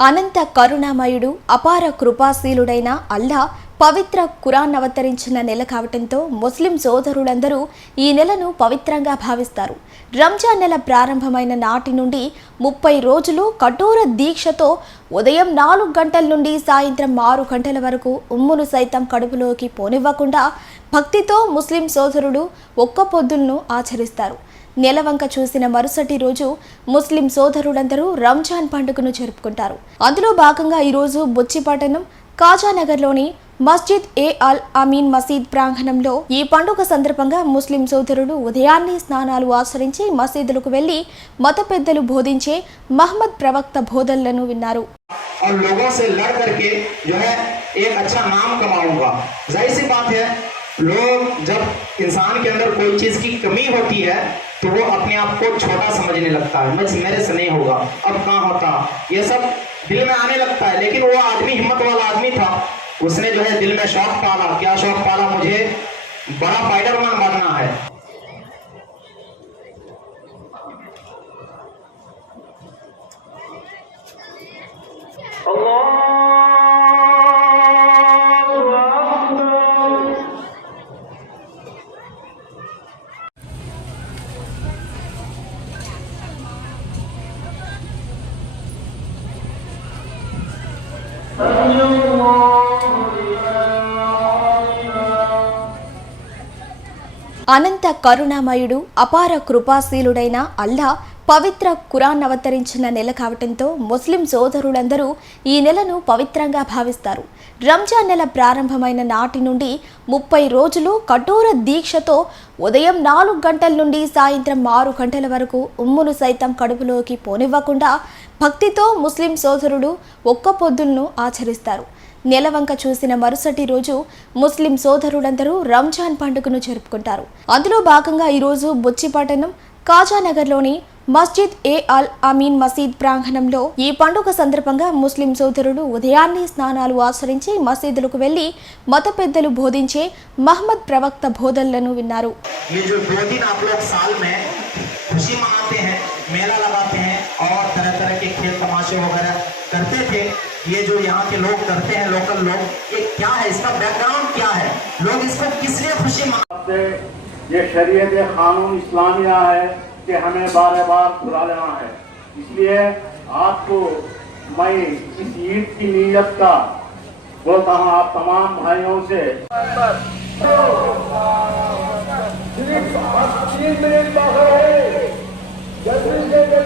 అనంత కరుణామయుడు అపార కృపాశీలుడైన అల్లా పవిత్ర ఖురాన్ అవతరించిన నెల కావటంతో ముస్లిం సోదరులందరూ ఈ నెలను పవిత్రంగా భావిస్తారు. రంజాన్ నెల ప్రారంభమైన నాటి నుండి 30 రోజులు కఠోర దీక్షతో ఉదయం 4 గంటల నుండి సాయంత్రం 6 గంటల వరకు ఉమ్మును సైతం కడుపులోకి పోనివ్వకుండా భక్తితో ముస్లిం సోదరులు ఒక్క పొద్దులను ఆచరిస్తారు. నెలవంక చూసిన మరుసటి రోజు ముస్లిం సోదరులందరూ రంజాన్ పండుగను జరుపుకుంటారు. అందులో భాగంగా ఈరోజు బుచ్చిపట్టణం కాజానగర్లోని మస్జిద్ ఏ అల్ అమీన్ మసీద్ ప్రాంగణంలో ఈ పండుగ సందర్భంగా ముస్లిం సోదరులు ఉదయాన్నే స్నానాలు ఆచరించి మసీదులకు వెళ్లి మత పెద్దలు బోధించే మహమ్మద్ ప్రవక్త బోధనలను విన్నారు. लोग जब इंसान के अंदर कोई चीज की कमी होती है तो वो अपने आप को छोटा समझने लगता है, मेरे से नहीं होगा, अब कहाँ होता, ये सब दिल में आने लगता है। लेकिन वो आदमी हिम्मत वाला आदमी था, उसने जो है दिल में शौक पाला। क्या शौक पाला? मुझे बड़ा फाइटरमैन बनना है। అనంత కరుణామయుడు అపార కృపాశీలుడైన అల్లా పవిత్ర ఖురాన్ అవతరించిన నెల కావటంతో ముస్లిం సోదరులందరూ ఈ నెలను పవిత్రంగా భావిస్తారు. రంజాన్ నెల ప్రారంభమైన నాటి నుండి 30 రోజులు కఠోర దీక్షతో ఉదయం 4 గంటల నుండి సాయంత్రం 6 గంటల వరకు ఉమ్మును సైతం కడుపులోకి పోనివ్వకుండా భక్తితో ముస్లిం సోదరులు ఒక్క పొద్దులను ఆచరిస్తారు. నెలవంక చూసిన మరుసటి రోజు ముస్లిం సోదరులందరూ రంజాన్ పండుగను జరుపుకుంటారు. అందులో భాగంగా ఈరోజు బుచ్చిపట్టణం కాజానగర్లోని మస్జిద్ ఏ అల్ అమీన్ మసీద్ ప్రాంగణంలో ఈ పండుగ సందర్భంగా ముస్లిం సోదరులు ఉదయాన్నే స్నానాలు ఆచరించి మసీదులకు వెళ్లి మత పెద్దలు బోధించే మహమ్మద్ ప్రవక్త బోధనలను విన్నారు. मेला लगाते हैं और तरह तरह के खेल तमाशे वगैरह करते थे। ये जो यहाँ के लोग करते हैं, लोकल लोग, ये क्या है, इसका बैकग्राउंड क्या है, लोग इसको किस लिए खुशी मनाते? ये शरीयत कानून इस्लामिया है कि हमें बार बार बुला लेना है। इसलिए आपको मैं इस ईद की नीयत का बोलता हूँ आप तमाम भाइयों से। 3 मिनट